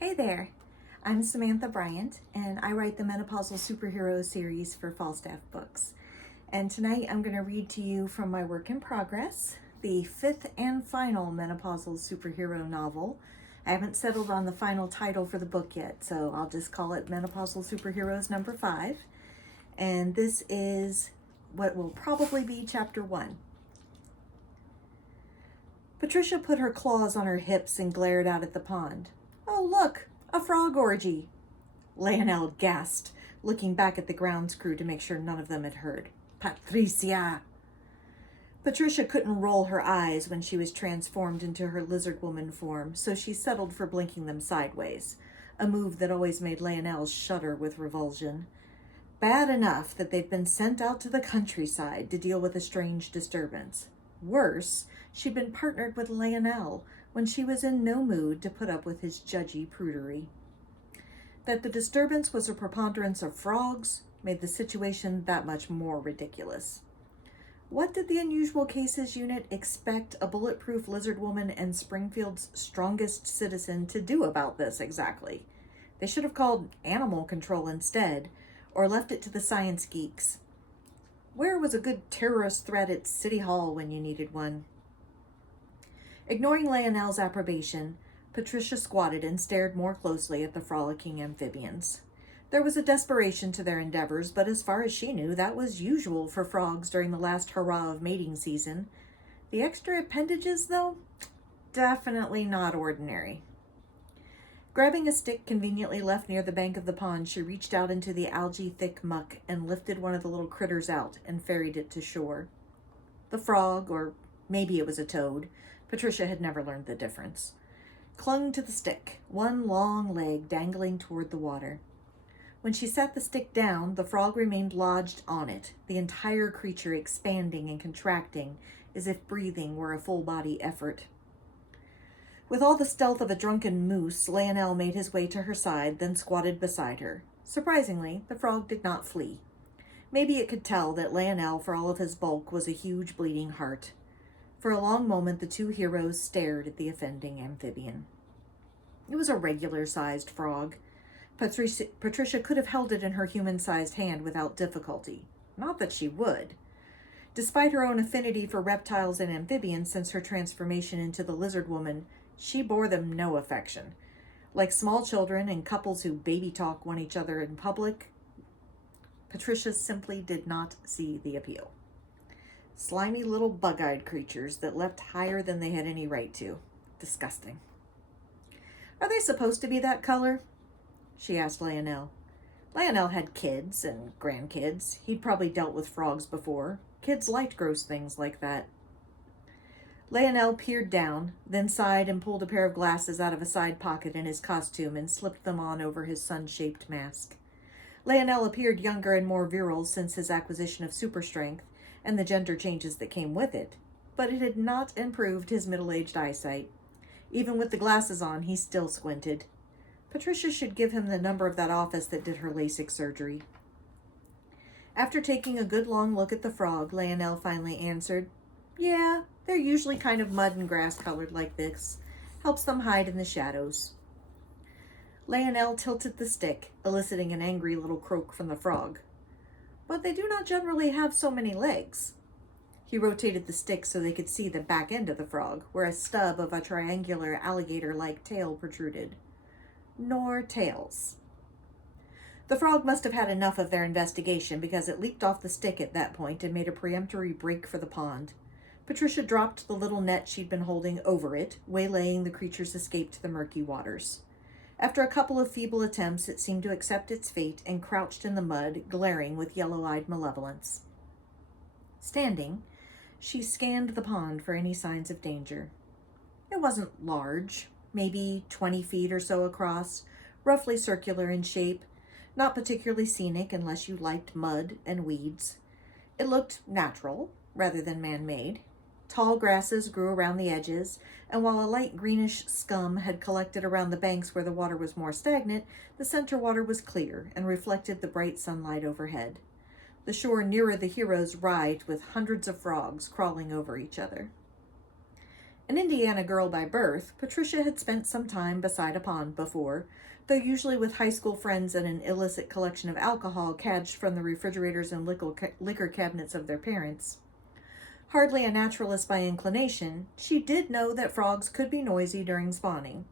Hey there, I'm Samantha Bryant, and I write the Menopausal Superheroes series for Falstaff Books. And tonight I'm going to read to you from my work in progress, the fifth and final Menopausal Superhero novel. I haven't settled on the final title for the book yet, so I'll just call it Menopausal Superheroes number 5. And this is what will probably be chapter 1. Patricia put her claws on her hips and glared out at the pond. "Oh, look, a frog orgy." Lionel gasped, looking back at the grounds crew to make sure none of them had heard. "Patricia!" Patricia couldn't roll her eyes when she was transformed into her lizard woman form, so she settled for blinking them sideways, a move that always made Lionel shudder with revulsion. Bad enough that they'd been sent out to the countryside to deal with a strange disturbance. Worse, she'd been partnered with Lionel when she was in no mood to put up with his judgy prudery. That the disturbance was a preponderance of frogs made the situation that much more ridiculous. What did the Unusual Cases Unit expect a bulletproof lizard woman and Springfield's strongest citizen to do about this exactly? They should have called animal control instead, or left it to the science geeks. Where was a good terrorist threat at City Hall when you needed one? Ignoring Lionel's approbation, Patricia squatted and stared more closely at the frolicking amphibians. There was a desperation to their endeavors, but as far as she knew, that was usual for frogs during the last hurrah of mating season. The extra appendages, though? Definitely not ordinary. Grabbing a stick conveniently left near the bank of the pond, she reached out into the algae-thick muck and lifted one of the little critters out and ferried it to shore. The frog, or maybe it was a toad, Patricia had never learned the difference, clung to the stick, one long leg dangling toward the water. When she set the stick down, the frog remained lodged on it, the entire creature expanding and contracting as if breathing were a full-body effort. With all the stealth of a drunken moose, Lionel made his way to her side, then squatted beside her. Surprisingly, the frog did not flee. Maybe it could tell that Lionel, for all of his bulk, was a huge bleeding heart. For a long moment, the two heroes stared at the offending amphibian. It was a regular-sized frog. Patricia could have held it in her human-sized hand without difficulty. Not that she would. Despite her own affinity for reptiles and amphibians since her transformation into the lizard woman, she bore them no affection. Like small children and couples who baby talk one each other in public, Patricia simply did not see the appeal. Slimy little bug-eyed creatures that leapt higher than they had any right to. Disgusting. "Are they supposed to be that color?" she asked Lionel. Lionel had kids and grandkids. He'd probably dealt with frogs before. Kids liked gross things like that. Lionel peered down, then sighed and pulled a pair of glasses out of a side pocket in his costume and slipped them on over his sun-shaped mask. Lionel appeared younger and more virile since his acquisition of super strength and the gender changes that came with it, but it had not improved his middle-aged eyesight. Even with the glasses on, he still squinted. Patricia should give him the number of that office that did her LASIK surgery. After taking a good long look at the frog, Lionel finally answered, "Yeah, they're usually kind of mud and grass colored like this. Helps them hide in the shadows." Lionel tilted the stick, eliciting an angry little croak from the frog. "But they do not generally have so many legs." He rotated the stick so they could see the back end of the frog, where a stub of a triangular alligator-like tail protruded. "Nor tails." The frog must have had enough of their investigation because it leaped off the stick at that point and made a peremptory break for the pond. Patricia dropped the little net she'd been holding over it, waylaying the creature's escape to the murky waters. After a couple of feeble attempts, it seemed to accept its fate and crouched in the mud, glaring with yellow-eyed malevolence. Standing, she scanned the pond for any signs of danger. It wasn't large, maybe 20 feet or so across, roughly circular in shape, not particularly scenic unless you liked mud and weeds. It looked natural rather than man-made. Tall grasses grew around the edges, and while a light greenish scum had collected around the banks where the water was more stagnant, the center water was clear and reflected the bright sunlight overhead. The shore nearer the heroes writhed with hundreds of frogs crawling over each other. An Indiana girl by birth, Patricia had spent some time beside a pond before, though usually with high school friends and an illicit collection of alcohol cadged from the refrigerators and liquor cabinets of their parents. Hardly a naturalist by inclination, she did know that frogs could be noisy during spawning.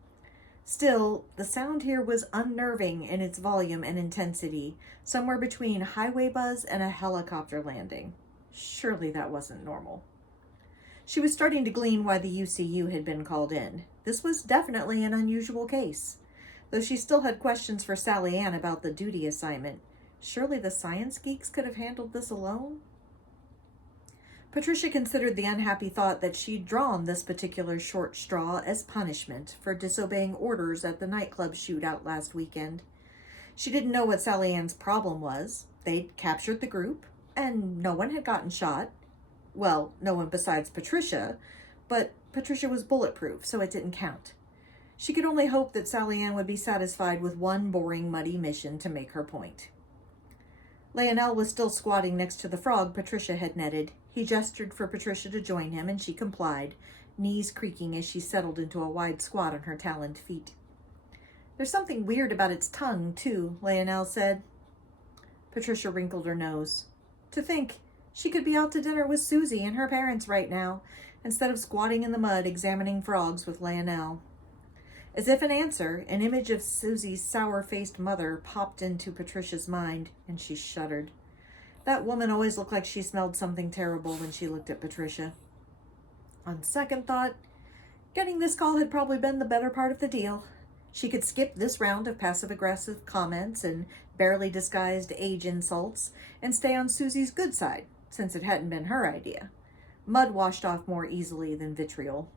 Still, the sound here was unnerving in its volume and intensity, somewhere between highway buzz and a helicopter landing. Surely that wasn't normal. She was starting to glean why the UCU had been called in. This was definitely an unusual case. Though she still had questions for Sally Ann about the duty assignment, surely the science geeks could have handled this alone? Patricia considered the unhappy thought that she'd drawn this particular short straw as punishment for disobeying orders at the nightclub shootout last weekend. She didn't know what Sally Ann's problem was. They'd captured the group, and no one had gotten shot. Well, no one besides Patricia, but Patricia was bulletproof, so it didn't count. She could only hope that Sally Ann would be satisfied with one boring, muddy mission to make her point. Lionel was still squatting next to the frog Patricia had netted. He gestured for Patricia to join him, and she complied, knees creaking as she settled into a wide squat on her taloned feet. "There's something weird about its tongue, too," Lionel said. Patricia wrinkled her nose. To think she could be out to dinner with Susie and her parents right now, instead of squatting in the mud examining frogs with Lionel. As if in answer, an image of Susie's sour-faced mother popped into Patricia's mind, and she shuddered. That woman always looked like she smelled something terrible when she looked at Patricia. On second thought, getting this call had probably been the better part of the deal. She could skip this round of passive-aggressive comments and barely disguised age insults and stay on Susie's good side, since it hadn't been her idea. Mud washed off more easily than vitriol.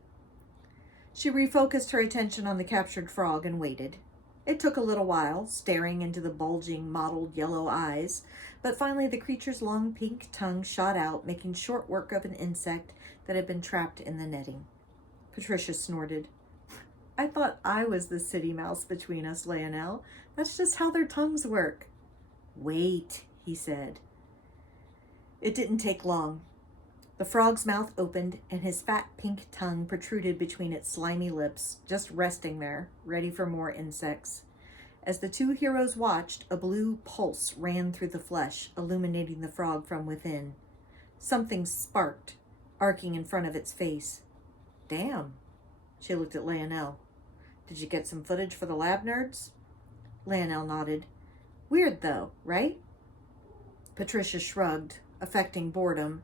She refocused her attention on the captured frog and waited. It took a little while, staring into the bulging, mottled yellow eyes, but finally the creature's long pink tongue shot out, making short work of an insect that had been trapped in the netting. Patricia snorted. "I thought I was the city mouse between us, Lionel. That's just how their tongues work." "Wait," he said. It didn't take long. The frog's mouth opened, and his fat pink tongue protruded between its slimy lips, just resting there, ready for more insects. As the two heroes watched, a blue pulse ran through the flesh, illuminating the frog from within. Something sparked, arcing in front of its face. "Damn." She looked at Lionel. "Did you get some footage for the lab nerds?" Lionel nodded. "Weird though, right?" Patricia shrugged, affecting boredom,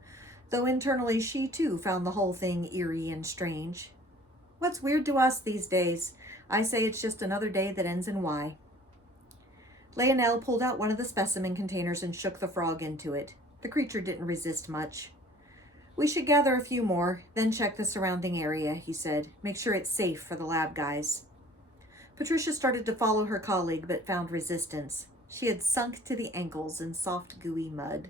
though internally she too found the whole thing eerie and strange. What's weird to us these days? I say it's just another day that ends in Y. Lionel pulled out one of the specimen containers and shook the frog into it. The creature didn't resist much. "We should gather a few more, then check the surrounding area," he said. "Make sure it's safe for the lab guys." Patricia started to follow her colleague, but found resistance. She had sunk to the ankles in soft, gooey mud.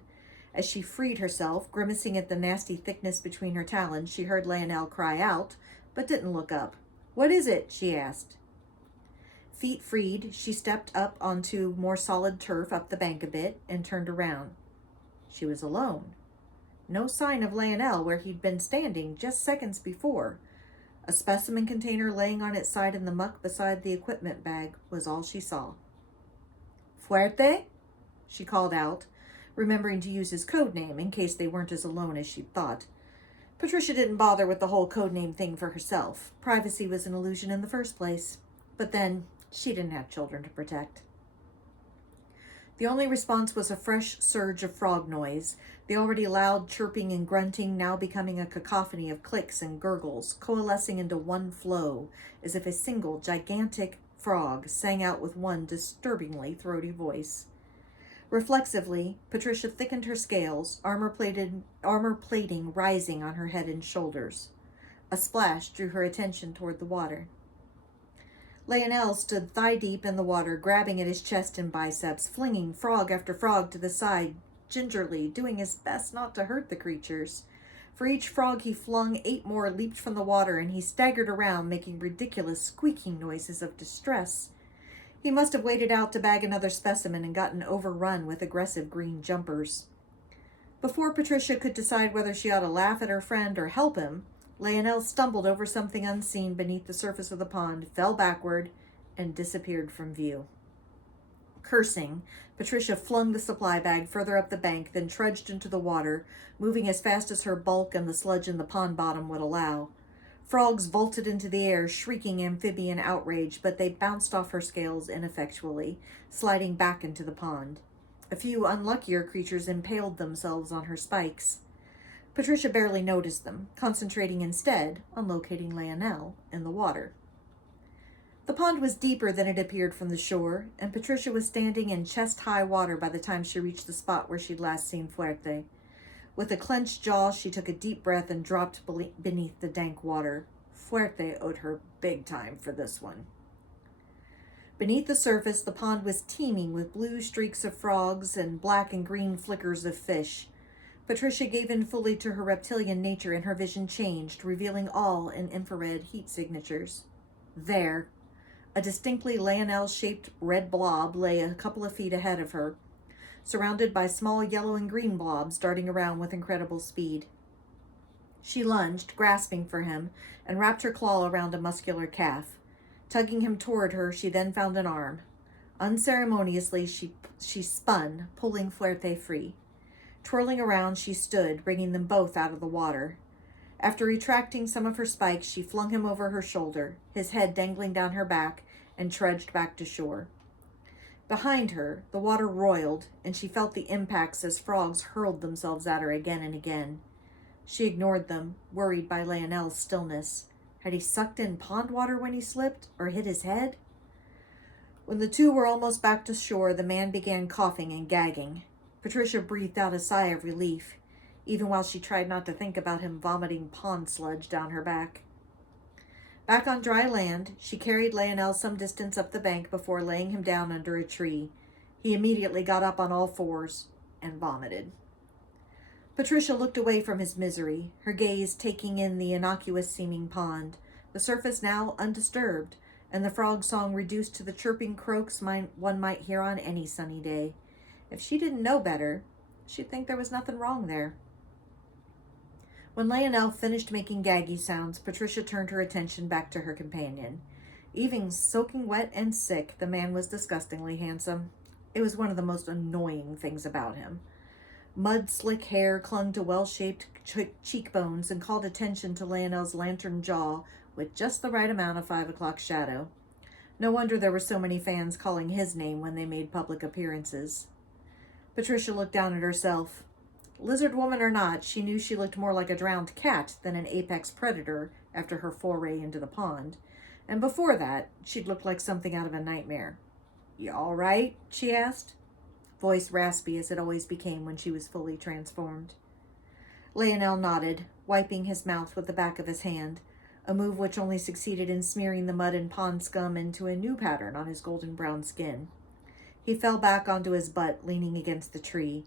As she freed herself, grimacing at the nasty thickness between her talons, she heard Lionel cry out, but didn't look up. "What is it?" she asked. Feet freed, she stepped up onto more solid turf up the bank a bit and turned around. She was alone. No sign of Lionel where he'd been standing just seconds before. A specimen container laying on its side in the muck beside the equipment bag was all she saw. "Fuerte?" she called out, remembering to use his code name in case they weren't as alone as she'd thought. Patricia didn't bother with the whole code name thing for herself. Privacy was an illusion in the first place. But then, she didn't have children to protect. The only response was a fresh surge of frog noise, the already loud chirping and grunting now becoming a cacophony of clicks and gurgles, coalescing into one flow, as if a single, gigantic frog sang out with one disturbingly throaty voice. Reflexively, Patricia thickened her scales, armor plating rising on her head and shoulders. A splash drew her attention toward the water. Lionel stood thigh-deep in the water, grabbing at his chest and biceps, flinging frog after frog to the side, gingerly, doing his best not to hurt the creatures. For each frog he flung, 8 more leaped from the water, and he staggered around, making ridiculous squeaking noises of distress. He must have waited out to bag another specimen and gotten overrun with aggressive green jumpers. Before Patricia could decide whether she ought to laugh at her friend or help him, Leonel stumbled over something unseen beneath the surface of the pond, fell backward, and disappeared from view. Cursing, Patricia flung the supply bag further up the bank, then trudged into the water, moving as fast as her bulk and the sludge in the pond bottom would allow. Frogs vaulted into the air, shrieking amphibian outrage, but they bounced off her scales ineffectually, sliding back into the pond. A few unluckier creatures impaled themselves on her spikes. Patricia barely noticed them, concentrating instead on locating Leonel in the water. The pond was deeper than it appeared from the shore, and Patricia was standing in chest-high water by the time she reached the spot where she'd last seen Fuerte. With a clenched jaw, she took a deep breath and dropped beneath the dank water. Fuerte owed her big time for this one. Beneath the surface, the pond was teeming with blue streaks of frogs and black and green flickers of fish. Patricia gave in fully to her reptilian nature, and her vision changed, revealing all in infrared heat signatures. There, a distinctly Leonel-shaped red blob lay a couple of feet ahead of her, surrounded by small yellow and green blobs darting around with incredible speed. She lunged, grasping for him, and wrapped her claw around a muscular calf. Tugging him toward her, she then found an arm. Unceremoniously, she spun, pulling Fuerte free. Twirling around, she stood, bringing them both out of the water. After retracting some of her spikes, she flung him over her shoulder, his head dangling down her back, and trudged back to shore. Behind her, the water roiled, and she felt the impacts as frogs hurled themselves at her again and again. She ignored them, worried by Leonel's stillness. Had he sucked in pond water when he slipped, or hit his head? When the two were almost back to shore, the man began coughing and gagging. Patricia breathed out a sigh of relief, even while she tried not to think about him vomiting pond sludge down her back. Back on dry land, she carried Leonel some distance up the bank before laying him down under a tree. He immediately got up on all fours and vomited. Patricia looked away from his misery, her gaze taking in the innocuous-seeming pond, the surface now undisturbed, and the frog song reduced to the chirping croaks one might hear on any sunny day. If she didn't know better, she'd think there was nothing wrong there. When Leonel finished making gaggy sounds, Patricia turned her attention back to her companion. Even soaking wet and sick, the man was disgustingly handsome. It was one of the most annoying things about him. Mud-slick hair clung to well-shaped cheekbones and called attention to Leonel's lantern jaw with just the right amount of 5 o'clock shadow. No wonder there were so many fans calling his name when they made public appearances. Patricia looked down at herself. Lizard woman or not, she knew she looked more like a drowned cat than an apex predator after her foray into the pond. And before that, she'd looked like something out of a nightmare. "You all right?" she asked, voice raspy as it always became when she was fully transformed. Leonel nodded, wiping his mouth with the back of his hand, a move which only succeeded in smearing the mud and pond scum into a new pattern on his golden brown skin. He fell back onto his butt, leaning against the tree.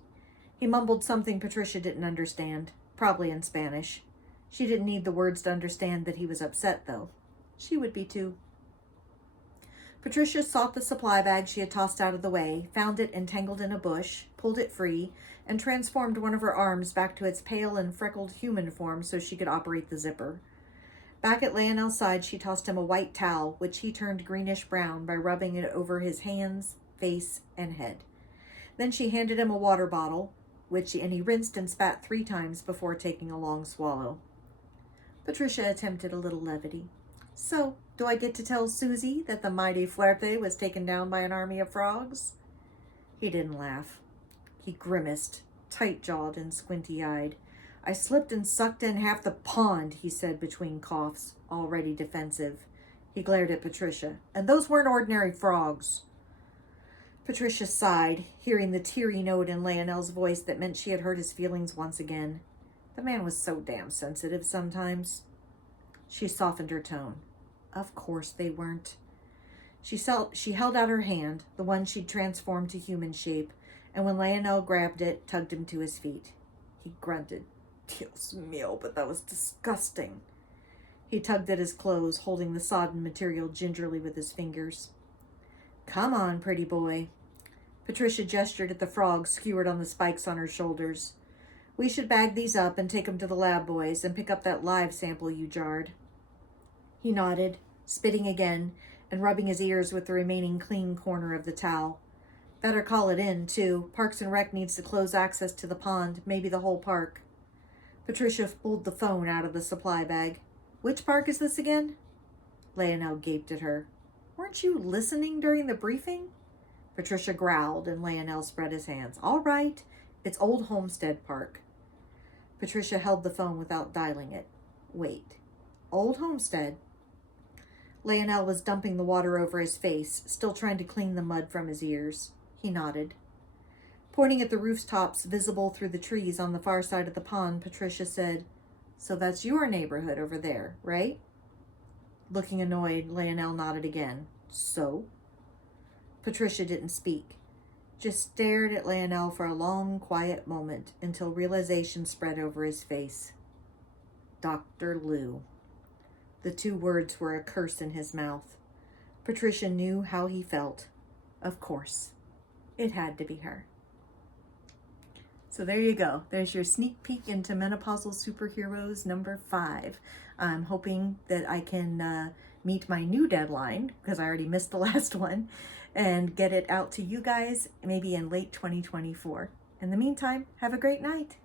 He mumbled something Patricia didn't understand, probably in Spanish. She didn't need the words to understand that he was upset, though. She would be too. Patricia sought the supply bag she had tossed out of the way, found it entangled in a bush, pulled it free, and transformed one of her arms back to its pale and freckled human form so she could operate the zipper. Back at Leonel's side, she tossed him a white towel, which he turned greenish-brown by rubbing it over his hands, face, and head. Then she handed him a water bottle, and he rinsed and spat 3 times before taking a long swallow. Patricia attempted a little levity. "So, do I get to tell Susie that the mighty Fuerte was taken down by an army of frogs?" He didn't laugh. He grimaced, tight-jawed and squinty-eyed. "I slipped and sucked in half the pond," he said between coughs, already defensive. He glared at Patricia. "And those weren't ordinary frogs." Patricia sighed, hearing the teary note in Leonel's voice that meant she had hurt his feelings once again. The man was so damn sensitive sometimes. She softened her tone. Of course they weren't. She held out her hand, the one she'd transformed to human shape, and when Leonel grabbed it, tugged him to his feet. He grunted. "Dios mío, but that was disgusting." He tugged at his clothes, holding the sodden material gingerly with his fingers. "Come on, pretty boy." Patricia gestured at the frog skewered on the spikes on her shoulders. We should bag these up and take them to the lab, boys, and pick up that live sample you jarred. He nodded, spitting again and rubbing his ears with the remaining clean corner of the towel. Better call it in, too. Parks and Rec needs to close access to the pond, maybe the whole park. Patricia pulled the phone out of the supply bag. Which park is this again? Leonel gaped at her. Weren't you listening during the briefing? Patricia growled and Leonel spread his hands. All right, it's Old Homestead Park. Patricia held the phone without dialing it. Wait, Old Homestead? Leonel was dumping the water over his face, still trying to clean the mud from his ears. He nodded. Pointing at the rooftops visible through the trees on the far side of the pond, Patricia said, So that's your neighborhood over there, right? Looking annoyed, Leonel nodded again. So? Patricia didn't speak, just stared at Leonel for a long, quiet moment until realization spread over his face. Dr. Lou. The two words were a curse in his mouth. Patricia knew how he felt. Of course, it had to be her. So there you go. There's your sneak peek into Menopausal Superheroes number 5. I'm hoping that I can meet my new deadline, because I already missed the last one, and get it out to you guys maybe in late 2024. In the meantime, have a great night.